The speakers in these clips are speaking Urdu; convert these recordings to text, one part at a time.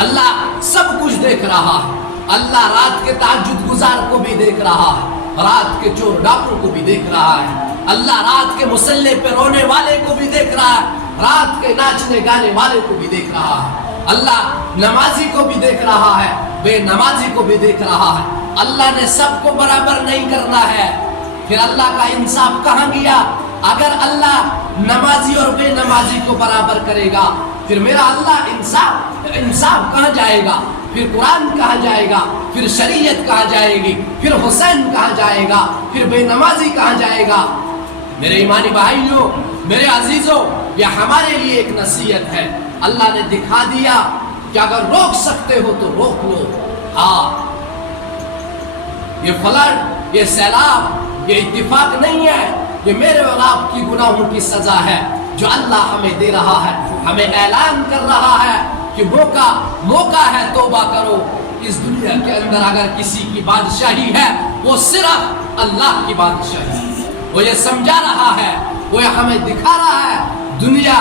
اللہ سب کچھ دیکھ رہا ہے. اللہ رات کے تہجد گزار کو بھی دیکھ رہا ہے, رات کے چور ڈاکو کو بھی دیکھ رہا ہے. اللہ رات کے مصلی پہ رونے والے کو بھی دیکھ رہا ہے, رات کے ناچنے گانے والے کو بھی دیکھ رہا ہے. اللہ نمازی کو بھی دیکھ رہا ہے, بے نمازی کو بھی دیکھ رہا ہے. اللہ نے سب کو برابر نہیں کرنا ہے. پھر اللہ کا انصاف کہاں گیا؟ اگر اللہ نمازی اور بے نمازی کو برابر کرے گا, پھر میرا اللہ انصاف کہاں جائے گا؟ پھر قرآن کہاں جائے گا؟ پھر شریعت کہاں جائے گی؟ پھر حسین کہاں جائے گا؟ پھر بے نمازی کہاں جائے گا؟ میرے ایمانی بھائیوں, میرے عزیزوں, یہ ہمارے لیے ایک نصیحت ہے. اللہ نے دکھا دیا کہ اگر روک سکتے ہو تو روک لو. ہاں, یہ فلڈ, یہ سیلاب, یہ اتفاق نہیں ہے, یہ میرے اور آپ کی گناہوں کی سزا ہے جو اللہ ہمیں دے رہا ہے. ہمیں اعلان کر رہا ہے کہ موقع ہے, توبہ کرو. اس دنیا کے اندر اگر کسی کی بادشاہی ہے وہ صرف اللہ کی بادشاہی ہے. وہ یہ سمجھا رہا ہے, وہ ہمیں دکھا رہا ہے, دنیا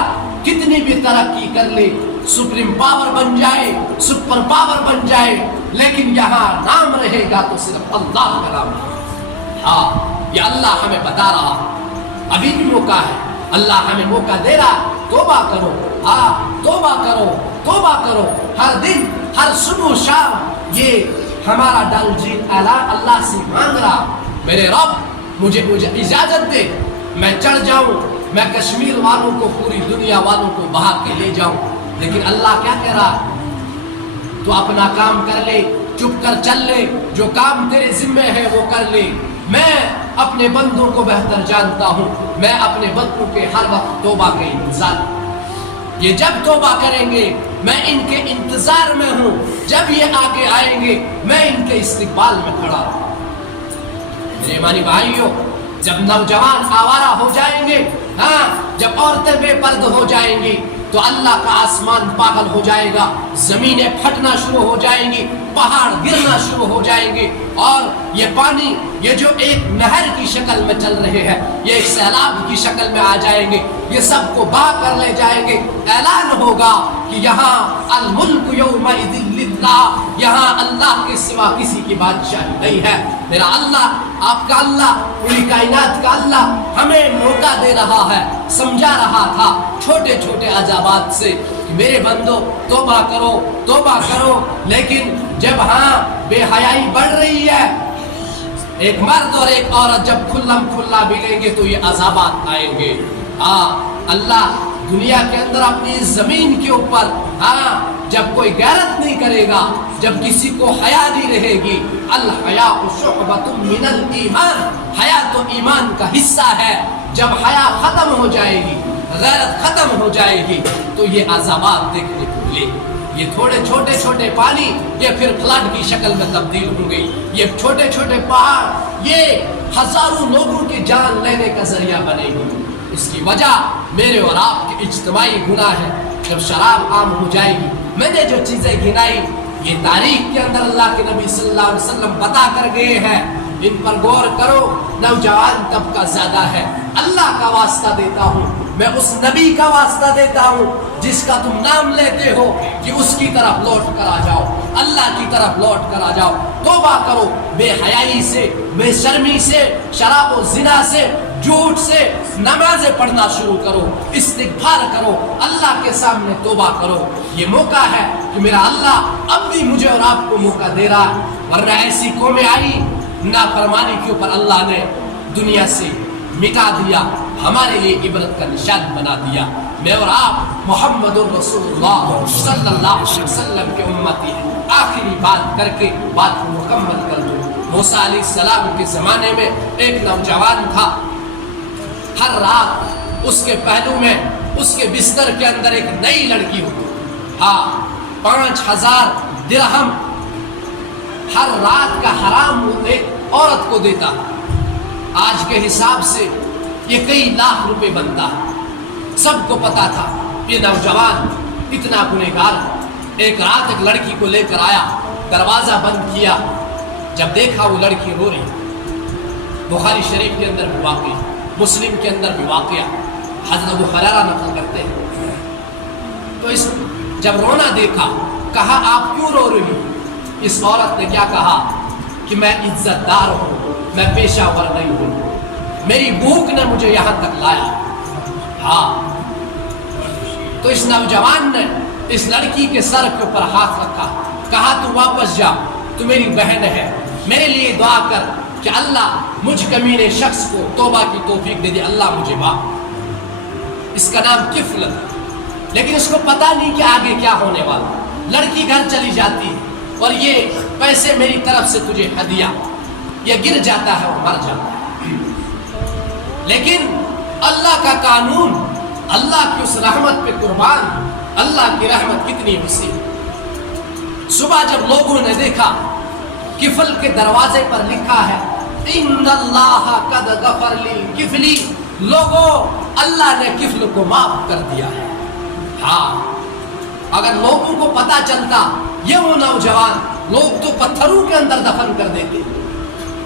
کتنی بھی ترقی کر لے, سپریم پاور بن جائے, سپر پاور بن جائے, لیکن یہاں نام رہے گا تو صرف اللہ کا نام رہے گا. ہاں, یہ اللہ ہمیں بتا رہا ہے, ابھی بھی موقع ہے. اللہ ہمیں موقع دے رہا, توبہ کرو. ہاں, توبہ کرو, توبہ کرو. ہر دن, ہر صبح شام یہ ہمارا دلجیت اللہ سے مانگ رہا, میرے رب مجھے اجازت دے, میں چڑھ جاؤں, میں کشمیر والوں کو, پوری دنیا والوں کو بہا کے لے جاؤں. لیکن اللہ کیا کہہ رہا؟ تو اپنا کام کر لے, چپ کر چل لے, جو کام تیرے ذمہ ہے وہ کر لے. میں اپنے بندوں کو بہتر جانتا ہوں, میں اپنے بندوں کے ہر وقت توبہ کے انتظار. یہ جب توبہ کریں گے میں ان کے انتظار میں ہوں, جب یہ آگے آئیں گے میں ان کے استقبال میں کھڑا ہوں. میرے ایمانی بھائیوں, جب نوجوان آوارہ ہو جائیں گے, ہاں, جب عورتیں بے پرد ہو جائیں گی, تو اللہ کا آسمان پاگل ہو جائے گا, زمینیں پھٹنا شروع ہو جائیں گی, پہاڑ گرنا شروع ہو جائیں گے, اور یہ پانی, یہ جو ایک نہر کی شکل میں چل رہے ہیں, یہ ایک سیلاب کی شکل میں آ جائیں گے, یہ سب کو بہا کر لے جائیں گے. اعلان ہوگا کہ یہاں الملک یومئذ للہ, یہاں اللہ کے سوا کسی کی بادشاہی نہیں ہے. میرا اللہ, آپ کا اللہ, پوری کائنات کا اللہ ہمیں موقع دے رہا ہے, سمجھا رہا تھا چھوٹے چھوٹے عذابات سے کہ میرے بندو توبہ کرو, توبہ کرو. لیکن جب ہاں بے حیائی بڑھ رہی ہے, ایک مرد اور ایک عورت جب کھلم کھلا ملیں گے تو یہ عذابات آئیں گے. ہاں, اللہ دنیا کے اندر اپنی زمین کے اوپر, ہاں, جب کوئی غیرت نہیں کرے گا, جب کسی کو حیا نہیں رہے گی, الحیاء شعبۃ من الایمان, حیا تو ایمان کا حصہ ہے. جب حیا ختم ہو جائے گی, غیرت ختم ہو جائے گی, تو یہ عذابات دیکھنے کو ملے. یہ تھوڑے چھوٹے چھوٹے پانی یہ پھر فلڈ کی شکل میں تبدیل ہوں گے. یہ چھوٹے چھوٹے پہاڑ یہ ہزاروں لوگوں کی جان لینے کا ذریعہ بنے گی. اس کی وجہ میرے اور آپ کے اجتماعی گناہ ہے. جب شراب عام ہو جائے گی, میں نے جو چیزیں گنائی یہ تاریخ کے اندر اللہ کے نبی صلی اللہ علیہ وسلم بتا کر گئے ہیں, ان پر غور کرو. نوجوان طبقہ زیادہ ہے, اللہ کا واسطہ دیتا ہوں, میں اس نبی کا واسطہ دیتا ہوں جس کا تم نام لیتے ہو کہ اس کی طرف لوٹ کر آ جاؤ, اللہ کی طرف لوٹ کر آ جاؤ. توبہ کرو بے حیائی سے, بے شرمی سے, شراب و زنا سے, جھوٹ سے. نمازیں پڑھنا شروع کرو, استغفار کرو, اللہ کے سامنے توبہ کرو. یہ موقع ہے کہ میرا اللہ اب بھی مجھے اور آپ کو موقع دے رہا ہے. ورنہ ایسی قومیں آئی, نافرمانی کے اوپر اللہ نے دنیا سے مٹا دیا, ہمارے لیے عبرت کا نشان بنا دیا. میں اور آپ محمد الرسول اللہ صلی اللہ علیہ وسلم کے امتی ہیں. آخری بات کر کے بات کو مکمل کر دوں. موسیٰ علیہ السلام کے زمانے میں ایک نوجوان تھا. ہر رات اس کے پہلو میں, اس کے بستر کے اندر ایک نئی لڑکی ہوتی. ہاں, 5000 درہم ہر رات کا حرام وہ ایک عورت کو دیتا. آج کے حساب سے یہ کئی لاکھ روپے بنتا ہے. سب کو پتا تھا یہ نوجوان اتنا گنہگار ہے. ایک رات ایک لڑکی کو لے کر آیا, دروازہ بند کیا, جب دیکھا وہ لڑکی رو رہی. بخاری شریف کے اندر بھی واقع, مسلم کے اندر بھی واقعہ, حضرت ابو ہریرہ نقل کرتے ہیں. تو اس جب رونا دیکھا کہا آپ کیوں رو رہی؟ اس عورت نے کیا کہا کہ میں عزت دار ہوں، میں پیشہ ور نہیں ہوں، میری بھوک نے مجھے یہاں تک لایا۔ ہاں، تو اس نوجوان نے اس لڑکی کے سر کے اوپر ہاتھ رکھا، کہا تو واپس جا، تو میری بہن ہے، میرے لیے دعا کر کہ اللہ مجھ کمینے شخص کو توبہ کی توفیق دے دے، اللہ مجھے معاف۔ اس کا نام کفل تھا، لیکن اس کو پتا نہیں کہ آگے کیا ہونے والا۔ لڑکی گھر چلی جاتی ہے اور یہ پیسے میری طرف سے تجھے ہدیہ، یہ گر جاتا ہے اور مر جاتا ہے۔ لیکن اللہ کا قانون، اللہ کی اس رحمت پہ قربان، اللہ کی رحمت کتنی وسیع۔ صبح جب لوگوں نے دیکھا کفل کے دروازے پر لکھا ہے ان اللہ قد غفر للکفلی، لوگوں اللہ نے کفل کو معاف کر دیا ہے۔ ہاں، اگر لوگوں کو پتا چلتا یہ وہ نوجوان، لوگ تو پتھروں کے اندر دفن کر دیتے،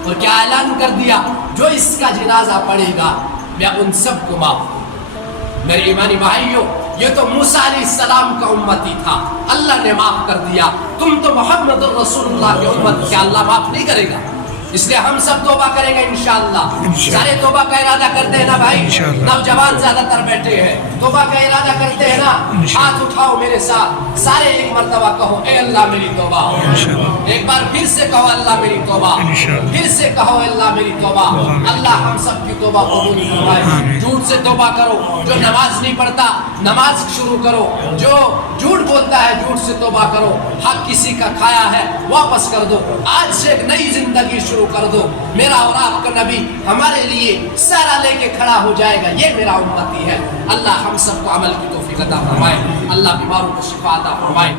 اور کیا اعلان کر دیا، جو اس کا جنازہ پڑے گا میں ان سب کو معاف کروں۔ میرے ایمانی بھائیوں، یہ تو موسیٰ علیہ السلام کا امتی تھا، اللہ نے معاف کر دیا۔ تم تو محمد رسول اللہ کی امت، کیا اللہ معاف نہیں کرے گا؟ اس لیے ہم سب توبہ کریں گے انشاءاللہ۔ سارے توبہ کا ارادہ کرتے ہیں نا بھائی؟ نوجوان زیادہ تر بیٹھے ہیں، توبہ کا ارادہ کرتے ہیں نا؟ ہاتھ اٹھاؤ میرے ساتھ، سارے ایک مرتبہ کہو اے اللہ میری توبہ ہو۔ ایک بار پھر سے کہو اللہ میری توبہ، پھر سے کہو اللہ میری توبہ۔ اللہ ہم سب کی توبہ قبول فرمائے۔ جھوٹ سے توبہ کرو، جو نماز نہیں پڑھتا نماز شروع کرو، جو جھوٹ بولتا ہے جھوٹ سے توبہ کرو، حق کسی کا کھایا ہے واپس کر دو، آج سے ایک نئی زندگی شروع کر دو۔ میرا اور آپ کا نبی ہمارے لیے سارا لے کے کھڑا ہو جائے گا، یہ میرا امتی ہے۔ اللہ ہم سب کو عمل کی توفیق عطا فرمائے، اللہ بیماروں کو شفا عطا فرمائے۔